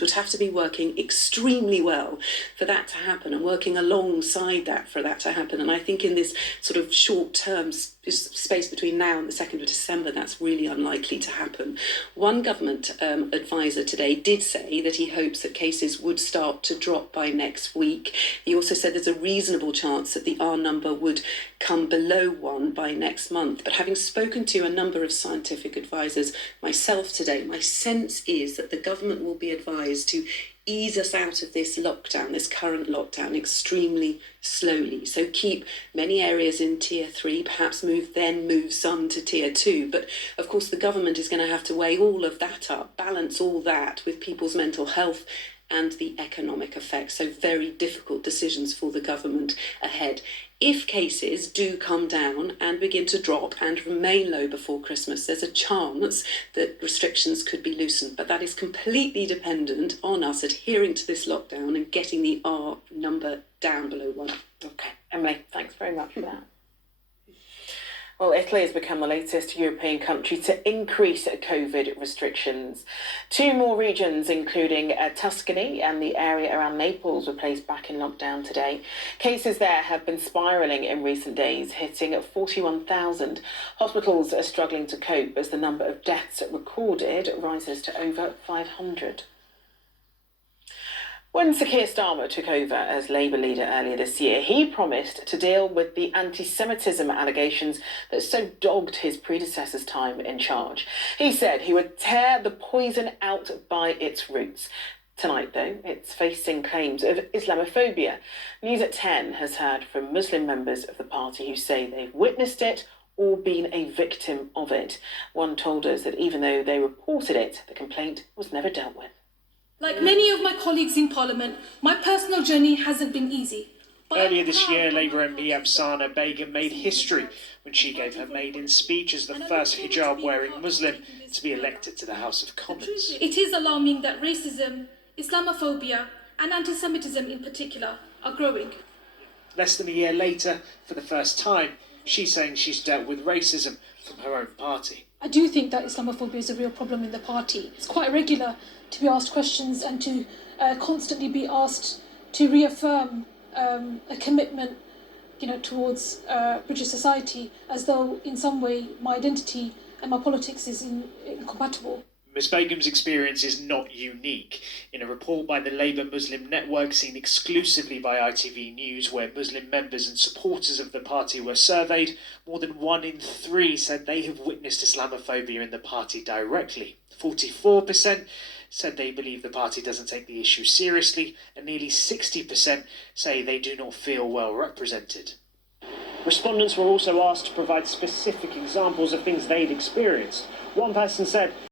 would have to be working extremely well for that to happen, and working alongside that for that to happen. And I think in this sort of short-term space between now and the 2nd of December, that's really unlikely to happen. One government advisor today did say that he hopes that cases would start to drop by next week. He also said there's a reasonable chance that the R number would come below 1 by next month. But having spoken to a number of scientific advisors myself today, my sense is that the government will be advised to ease us out of this lockdown, this current lockdown, extremely slowly. So keep many areas in tier 3, perhaps move some to tier 2. But of course, the government is going to have to weigh all of that up, balance all that with people's mental health and the economic effects. So very difficult decisions for the government ahead. If cases do come down and begin to drop and remain low before Christmas, there's a chance that restrictions could be loosened. But that is completely dependent on us adhering to this lockdown and getting the R number down below 1. Okay, Emily, thanks very much for that. Well, Italy has become the latest European country to increase COVID restrictions. 2 more regions, including Tuscany and the area around Naples, were placed back in lockdown today. Cases there have been spiralling in recent days, hitting at 41,000. Hospitals are struggling to cope as the number of deaths recorded rises to over 500. When Sir Keir Starmer took over as Labour leader earlier this year, he promised to deal with the anti-Semitism allegations that so dogged his predecessor's time in charge. He said he would tear the poison out by its roots. Tonight, though, it's facing claims of Islamophobia. News at 10 has heard from Muslim members of the party who say they've witnessed it or been a victim of it. One told us that even though they reported it, the complaint was never dealt with. Like many of my colleagues in Parliament, my personal journey hasn't been easy. Earlier this year, Labour MP Afsana Begum made history when she gave her maiden speech as the first hijab-wearing Muslim to be elected to the House of Commons. It is alarming that racism, Islamophobia and anti-Semitism in particular are growing. Less than a year later, for the first time, she's saying she's dealt with racism from her own party. I do think that Islamophobia is a real problem in the party. It's quite irregular to be asked questions and to constantly be asked to reaffirm a commitment, towards British society, as though in some way my identity and my politics is incompatible. Ms Begum's experience is not unique. In a report by the Labour Muslim Network seen exclusively by ITV News, where Muslim members and supporters of the party were surveyed, more than 1 in 3 said they have witnessed Islamophobia in the party directly. 44% said they believe the party doesn't take the issue seriously, and nearly 60% say they do not feel well represented. Respondents were also asked to provide specific examples of things they'd experienced. One person said,